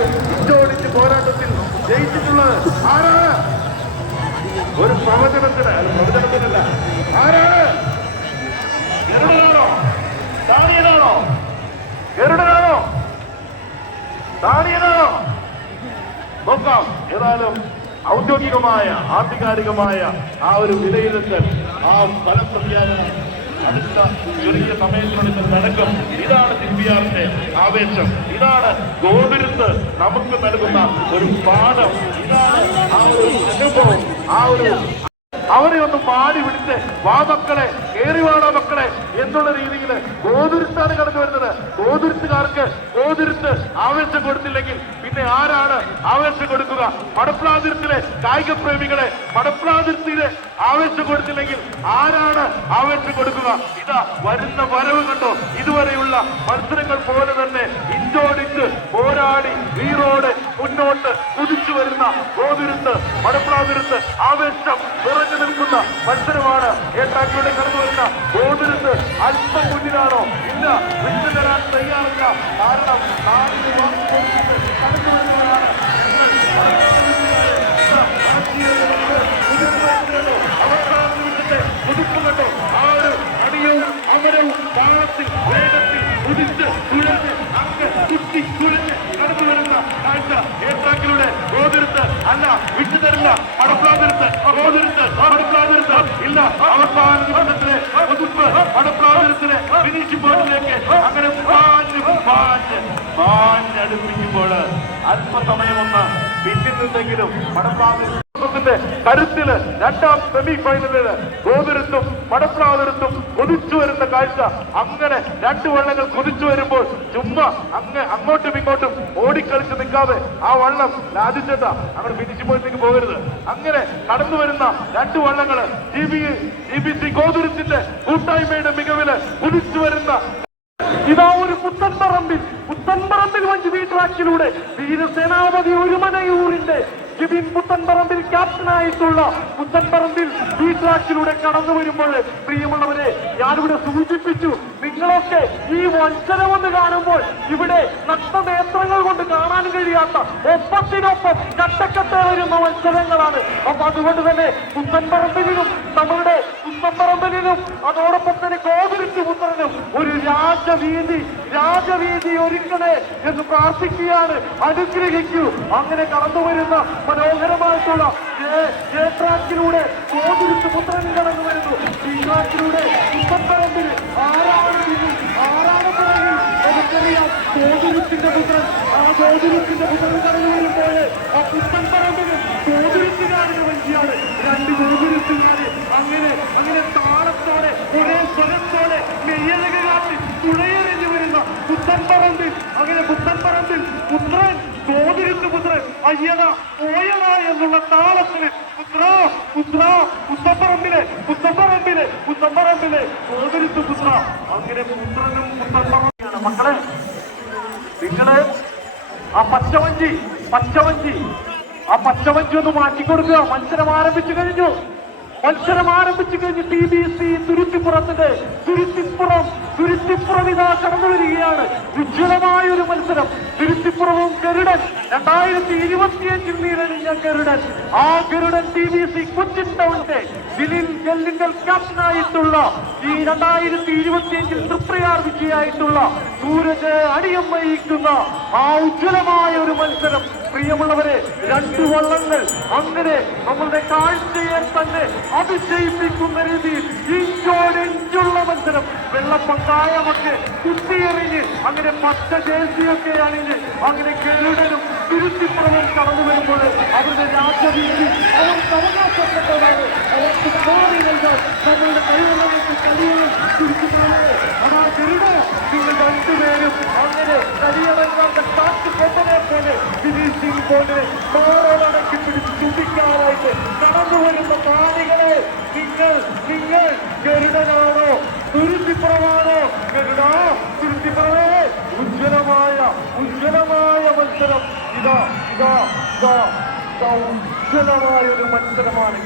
ഇഞ്ചോടിച്ച് പോരാട്ടത്തിൽ ജയിച്ചിട്ടുള്ളത് ആരാണ്? ഒരു പ്രവചനത്തിന് പ്രവചനത്തിനല്ല. ആരാണ്? ഗരുഡനാണോ? ദാനിയനാണോ? ഗരുഡനാണോ? ദാനിയനാണോ? നോക്കാം. ഏതായാലും ഔദ്യോഗികമായ ആധികാരികമായ ആ ഒരു വിലയിരുത്തൽ ആ ഫലപ്രഖ്യാപനം അടുത്ത ചെറിയ സമയത്തിനുള്ളിൽ നടക്കും. ഇതാണ് സിപിആറിന്റെ ആവേശം. ഇതാണ് ഗോപുരത്ത് നമുക്ക് നൽകുന്ന ഒരു പാഠം. ഇതാണ് ആ ഒരു അനുഭവം ആ ഒരു അവരെ ഒന്ന് മാടി വിളിച്ച് വാ മക്കളെ കേറിവാട മക്കളെ എന്നുള്ള രീതിയിൽ ഗോതുരുത്താണ് കടന്നു വരുന്നത്. ഗോതുരുത്തുകാർക്ക് ഗോതുരുത്ത് ആവേശം കൊടുത്തില്ലെങ്കിൽ പിന്നെ ആരാണ് ആവേശം കൊടുക്കുക? മടപ്ലാതിരത്തിലെ കായിക പ്രേമികളെ മടപ്ലാതിരത്തിലെ ആവേശം കൊടുത്തില്ലെങ്കിൽ ആരാണ് ആവേശം കൊടുക്കുക? ഇതാ വരുന്ന വരവ് കണ്ടോ? ഇതുവരെയുള്ള മത്സരങ്ങൾ പോലെ തന്നെ ഇഞ്ചോടിച്ച് പോരാടി വീറോടെ മുന്നോട്ട് കുതിച്ചു വരുന്ന ഗോതിരുത്ത് മടപ്ലാതിരുത്ത് ആവേശം നിറഞ്ഞു നിൽക്കുന്ന മത്സരമാണ് ഏ ട്രാക്കിലൂടെ കടന്നു വരുന്ന ഗോതിരുത്ത്. അല്പം മുന്നിലാണോ? ഇല്ല. വിട്ടു തരാൻ തയ്യാറില്ല. കാരണം നാടിന് വാക്ക് കൊടുത്തിട്ട് കടന്നു വരുന്നവരാണ് അവസാന നിമിഷത്തെ കുതിപ്പ് കണ്ടോ ആ ഒരു അടിയവും അമരവും താളത്തിൽ വേഗത്തിൽ കുതിച്ച് തുഴഞ്ഞ് അങ്ങ് കുത്തി തുഴഞ്ഞ് കടന്നു വരുന്ന കാഴ്ച ഏറ്റാക്കിലൂടെ ഗോതിരുത്ത് അല്ല വിട്ടു തരില്ല. ഗോതിരുത്ത് പടപ്ലാതിരുത്ത് ഇല്ല അവസാന നിമിഷത്തിലെ കുതിപ്പ് പടപ്ലാതിരത്തിലെ ഫിനിഷ് ബോർഡിലേക്ക്. അങ്ങനെ പാഞ്ഞ് പാഞ്ഞ് പാഞ്ഞടുപ്പിക്കുമ്പോൾ പടപ്ലാതിരുത്ത് ത്തിന്റെ കരുത്തിൽ രണ്ടാം സെമി ഫൈനലിൽ ഗോപുരത്തും മടപ്ലാതിരത്തും കൊതിച്ചു വരുന്ന കാഴ്ച. അങ്ങനെ രണ്ട് വള്ളങ്ങൾ കൊതിച്ചു വരുമ്പോൾ ചുമ്മാ അങ്ങ് അങ്ങോട്ടും ഇങ്ങോട്ടും ഓടിക്കളിച്ച് നിൽക്കാതെ ആ വള്ളം രാജിച്ചേട്ട അങ്ങനെ ഫിനിഷ് പോയിന്റിലേക്ക് പോകരുത്. അങ്ങനെ കടന്നു വരുന്ന രണ്ട് വള്ളങ്ങൾ ജി ഗോതുരത്തിന്റെ കൂട്ടായ്മയുടെ മികവിൽ കുതിച്ചു വരുന്ന ഇതാ ഒരു പുത്തൻ പറമ്പിൽ പുത്തൻ പറമ്പിൽ വഞ്ചി വീട്ടിലാക്കിലൂടെ വീരസേനാപതി ഒരുമനയൂരിന്റെ ജിബിൻ പുത്തൻപറമ്പിൽ ക്യാപ്റ്റനായിട്ടുള്ള പുത്തൻപറമ്പിൽ ബി ട്രാക്കിലൂടെ കടന്നു വരുമ്പോൾ പ്രിയമുള്ളവരെ ഞാനിവിടെ സൂചിപ്പിച്ചു നിങ്ങളൊക്കെ ഈ വത്സരമെന്ന് കാണുമ്പോൾ ഇവിടെ നഷ്ടനേത്രങ്ങൾ കൊണ്ട് കാണാൻ കഴിയാത്ത ഒപ്പത്തിനൊപ്പം കട്ടക്കട്ട വരുന്ന മത്സരങ്ങളാണ് അപ്പൊ അതുകൊണ്ട് തന്നെ പുത്തൻപറമ്പിലും നമ്മളുടെ പുത്തൻപറമ്പിലും അതോടൊപ്പം തന്നെ രാജവീതി രാജവീതി ഒരുക്കണേ എന്ന് പ്രാർത്ഥിക്കുകയാണ്. അനുഗ്രഹിക്കൂ. അങ്ങനെ കടന്നു വരുന്ന മനോഹരമായിട്ടുള്ള ക്ഷേത്രാക്കിലൂടെ കോവിലിറ്റ് പുത്രൻ കടന്നു വരുന്നു. ട്രാക്കിലൂടെ കുന്നപ്പറമ്പിൽ ആരാണ് ആരാണ് പുറകിൽ? നമുക്കറിയാം പുത്രൻ. ആ കോവിലിത്തിന്റെ പുത്രൻ കടന്നു വരുമ്പോൾ ആ കുന്നപ്പറമ്പിൽ കോവിലിറ്റുകാരുടെ വേണ്ടിയാണ് രണ്ട് കോവിലിറ്റുകാര് അങ്ങനെ അങ്ങനെ താളത്തോടെ ഒരേ സ്വരത്തോടെ മെയ്യഴക കാട്ടി തുഴയെറിഞ്ഞു വരുന്ന പുത്തൻപറമ്പിൽ അങ്ങനെ പുത്തൻപറമ്പിൽ പുത്രൻ കോതിരുത്ത് പുത്രൻ അയ്യത ഓയത എന്നുള്ള താളത്തിന് പുത്ര പുത്ര പുത്തപ്പറമ്പിലെ പുത്തപ്പറമ്പിലെ പുത്തപ്പറമ്പിലെ കോതിരുത്ത് പുത്ര. അങ്ങനെ പുത്രനും പുത്തപ്പറമ്പിലാണ് മക്കളെ നിങ്ങൾ ആ പച്ചവഞ്ചി പച്ചവഞ്ചി ആ പച്ചവഞ്ചി ഒന്ന് മാറ്റിക്കൊടുക്കുക. മത്സരം ആരംഭിച്ചു കഴിഞ്ഞു. മത്സരം ആരംഭിച്ചു കഴിഞ്ഞ് ടി ബി സി തുരുത്തിപ്പുറത്തിന്റെ തുരുത്തിപ്പുറം തുരുത്തിപ്പുറം ഇതാ കടന്നു വരികയാണ് ഉജ്ജ്വലമായ ഒരു മത്സരം. തുരുത്തിപ്പുറവും ഗരുഡൻ. രണ്ടായിരത്തി ഇരുപത്തിയഞ്ചിൽ നീരണിഞ്ഞ ഗരുഡൻ. ആ Garudan T B C Cochin ടൗണിന്റെ ദിലിൽ ഗല്ലിങ്കൽ ക്യാപ്റ്റനായിട്ടുള്ള ഈ രണ്ടായിരത്തി ഇരുപത്തിയഞ്ചിൽ തൃപ്രയാർ വിജയായിട്ടുള്ള സൂരജ് അടിയമ്മയിക്കുന്ന ആ ഉജ്ജ്വലമായ ഒരു മത്സരം. പ്രിയമുള്ളവരെ രണ്ട് വള്ളങ്ങൾ അങ്ങനെ നമ്മളുടെ കാഴ്ചയെ തന്നെ അതിശയിപ്പിക്കുന്ന രീതിയിൽ ഇഞ്ചോടിഞ്ചുള്ള മത്സരം. വെള്ളപ്പങ്കായമൊക്കെ കുത്തിയെറിഞ്ഞ് അങ്ങനെ പച്ച ജേഴ്സിയൊക്കെ അണിഞ്ഞ് അങ്ങനെ ഗരുഡനും തിരുത്തിപ്പുറവും കടന്നു വരുമ്പോൾ അവരുടെ രാജവീതി അവർക്ക് അവകാശപ്പെട്ടതാണ് നമ്മളുടെ കഴിവുള്ളവർക്ക് കഴിയുകൾ തിരിച്ചുപോകുന്നത് അതാ ഗരുഡ നിങ്ങൾ രണ്ടുപേരും അങ്ങനെ കരിയടങ്ങാത്ത കാട്ടുകൊമ്പനെ പോലെ ഫിനിഷിംഗ് പോലെ മാറോടക്കി പിടിച്ച് ചുണ്ടിക്കാനായിട്ട് കടന്നു വരുന്ന പ്രാണികളെ നിങ്ങൾ നിങ്ങൾ ഗരുഡനാണോ? തുരുത്തിപ്പുറമാണോ ഗരുഡ തുരുത്തിപ്പുറമേ ഉജ്ജ്വലമായ ഉജ്ജ്വലമായ മത്സരം. ഇതാ ഇതാ ഇതാ ഉജ്ജ്വലമായ ഒരു മത്സരമാണ്